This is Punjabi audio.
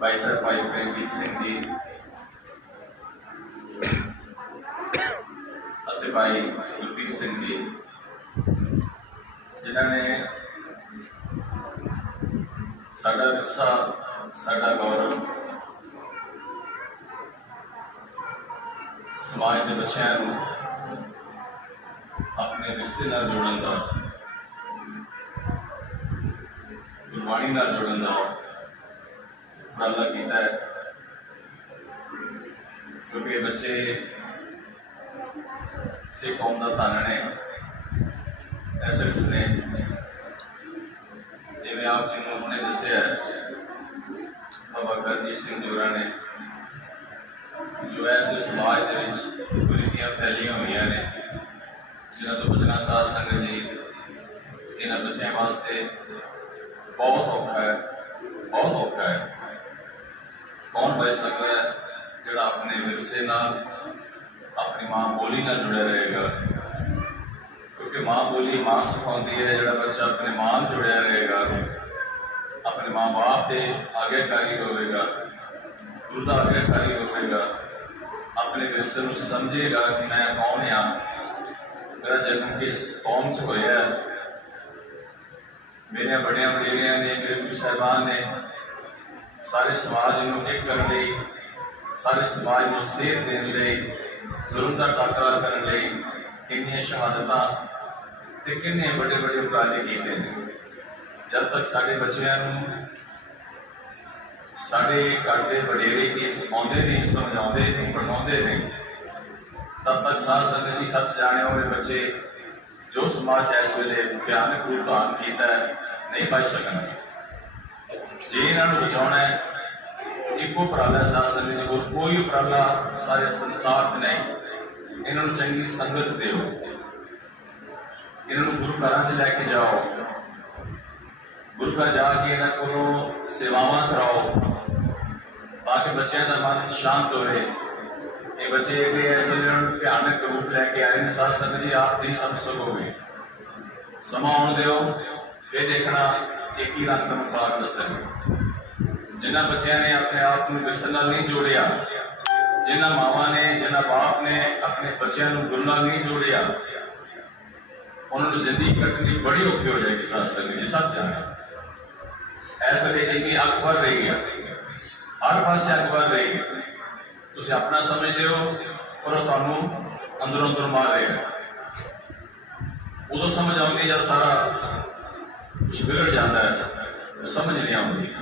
ਭਾਈ ਸਾਹਿਬ ਭਾਈ ਪ੍ਰੇਮਜੀਤ ਸਿੰਘ ਜੀ ਅਤੇ ਭਾਈ ਗੁਰਪ੍ਰੀਤ ਸਿੰਘ ਜੀ ਜਿਨ੍ਹਾਂ ਨੇ ਸਾਡਾ ਵਿਰਸਾ ਸਾਡਾ ਗੌਰਵ ਸਮਾਜ ਦੇ ਬੱਚਿਆਂ ਨੂੰ ਆਪਣੇ ਰਿਸ਼ਤੇ ਨਾਲ ਜੋੜਨ ਦਾ ਗੁਰਬਾਣੀ ਨਾਲ ਜੋੜਨ ਦਾ مطالعہ کیتا ہے۔ کیونکہ بچے سے قوم کا تن نے ایسٹس نے جی آپ جی نے دسیا ہے، بابا گرجیت سنگھ جورا نے، جو ایسے سماج کے کلیاں پھیلیاں ہوئی نے جنہ تو بچنا ساتھ سنگ جی یہاں بچے واسطے بہت اور بہت اور ਕੌਣ ਬਚ ਸਕਦਾ ਹੈ ਜਿਹੜਾ ਆਪਣੇ ਵਿਰਸੇ ਨਾਲ ਆਪਣੀ ਮਾਂ ਬੋਲੀ ਨਾਲ ਜੁੜਿਆ ਰਹੇਗਾ ਕਿਉਂਕਿ ਮਾਂ ਬੋਲੀ ਮਾਂ ਸਿਖਾਉਂਦੀ ਹੈ ਜਿਹੜਾ ਬੱਚਾ ਆਪਣੇ ਮਾਂ ਨਾਲ ਜੁੜਿਆ ਰਹੇਗਾ ਆਪਣੇ ਮਾਂ ਬਾਪ ਦੇ ਆਗੇਕਾਰੀ ਹੋਵੇਗਾ ਗੁਰੂ ਦਾ ਆਗੇਕਾਰੀ ਹੋਵੇਗਾ ਆਪਣੇ ਵਿਰਸੇ ਨੂੰ ਸਮਝੇਗਾ ਕਿ ਮੈਂ ਕੌਣ ਹਾਂ ਮੇਰਾ ਜਨਮ ਕਿਸ ਕੌਮ 'ਚ ਹੋਇਆ ਹੈ ਮੇਰੀਆਂ ਬੜੀਆਂ ਬੜੀਆਂ ਨੇ ਮੇਰੇ ਗੁਰੂ ਸਾਹਿਬਾਨ ਨੇ ਸਾਰੇ ਸਮਾਜ ਨੂੰ ਇੱਕ ਕਰਨ ਲਈ, ਸਾਰੇ ਸਮਾਜ ਨੂੰ ਸੇਧ ਦੇਣ ਲਈ ਜ਼ੁਲਮ ਦਾ ਟਾਕਰਾ ਕਰਨ ਲਈ ਕਿੰਨੀਆਂ ਸ਼ਹਾਦਤਾਂ ਤੇ ਕਿੰਨੇ ਵੱਡੇ ਵੱਡੇ ਉਪਰਾਲੇ ਕੀਤੇ ਨੇ। ਜਦ ਤੱਕ ਸਾਡੇ ਬੱਚਿਆਂ ਨੂੰ, ਸਾਡੇ ਘਰ ਦੇ ਵਡੇਰੇ ਕੀ ਸਿਖਾਉਂਦੇ ਨਹੀਂ, ਸਮਝਾਉਂਦੇ ਨਹੀਂ ਪੜਾਉਂਦੇ ਨਹੀਂ, ਤਦ ਤੱਕ ਸਾਧ ਸੰਗਤ ਦੀ ਸੱਚ ਜਾਣੇ ਹੋਏ ਬੱਚੇ ਜੋ ਸਮਾਜ ਇਸ ਵੇਲੇ ਭਿਆਨਕ ਰੂਪ ਧਾਰਨ ਕੀਤਾ ਹੈ, ਨਹੀਂ ਬਚ ਸਕਣਗੇ। ਇਹਨਾਂ ਨੂੰ ਬਚਾਉਣਾ ਹੈ। ਇੱਕੋ ਉਪਰਾਲਾ ਸਾਧ ਸੰਗਤ ਜੀ ਹੋਰ ਕੋਈ ਉਪਰਾਲਾ ਸਾਰੇ ਸੰਸਾਰ 'ਚ ਨਹੀਂ। ਇਹਨਾਂ ਨੂੰ ਚੰਗੀ ਸੰਗਤ ਦਿਓ। ਇਹਨਾਂ ਨੂੰ ਗੁਰੂ ਘਰਾਂ 'ਚ ਲੈ ਕੇ ਜਾਓ। ਗੁਰੂ ਘਰ ਜਾ ਕੇ ਇਹਨਾਂ ਕੋਲੋਂ ਸੇਵਾਵਾਂ ਕਰਾਓ। ਤਾਂ ਕਿ ਬੱਚਿਆਂ ਦਾ ਮਨ ਸ਼ਾਂਤ ਹੋਵੇ। ਇਹ ਬੱਚੇ ਵੀ ਇਸ ਵੇਲੇ ਨੂੰ ਭਿਆਨਕ ਰੂਪ ਲੈ ਕੇ ਆਏ ਨੇ। ਸਾਧ ਸੰਗਤ ਜੀ, ਆਪ ਦੀ ਸਭ ਸਕੋਗੇ ਸਮਾਂ ਆਉਣ ਦਿਓ। ਇਹ ਦੇਖਣਾ, ਇੱਕ ਹੀ ਰੰਗ ਦਾ ਮੁਖਾਰ ਦੱਸਣਗੇ ਜਿਨ੍ਹਾਂ ਬੱਚਿਆਂ ਨੇ ਆਪਣੇ ਆਪ ਨੂੰ ਵਿਰਸੇ ਨਾਲ ਨਹੀਂ ਜੋੜਿਆ, ਜਿਨ੍ਹਾਂ ਮਾਵਾਂ ਨੇ, ਜਿਨ੍ਹਾਂ ਬਾਪ ਨੇ ਆਪਣੇ ਬੱਚਿਆਂ ਨੂੰ ਗੁਰੂ ਨਾਲ ਨਹੀਂ ਜੋੜਿਆ, ਉਹਨਾਂ ਨੂੰ ਜ਼ਿੰਦਗੀ ਕੱਟਣੀ ਬੜੀ ਔਖੀ ਹੋ ਜਾਏਗੀ ਸਾਧ ਸੰਗਤ ਜੀ, ਸੱਚ ਜਾਣੇ ਐਸ ਵੇਲੇ ਇੰਨੀ ਅੱਗ ਵੱਧ ਰਹੀ ਹੈ। ਹਰ ਪਾਸੇ ਅੱਗ ਵੱਧ ਰਹੀ ਹੈ। ਤੁਸੀਂ ਆਪਣਾ ਸਮਝਦੇ ਹੋ ਪਰ ਉਹ ਤੁਹਾਨੂੰ ਅੰਦਰੋਂ ਅੰਦਰ ਮਾਰ ਰਿਹਾ ਉਦੋਂ ਸਮਝ ਆਉਂਦੀ ਜਦ ਸਾਰਾ ਕੁਛ ਵਿਗੜ ਜਾਂਦਾ ਹੈ। ਸਮਝ ਨਹੀਂ ਆਉਂਦੀ।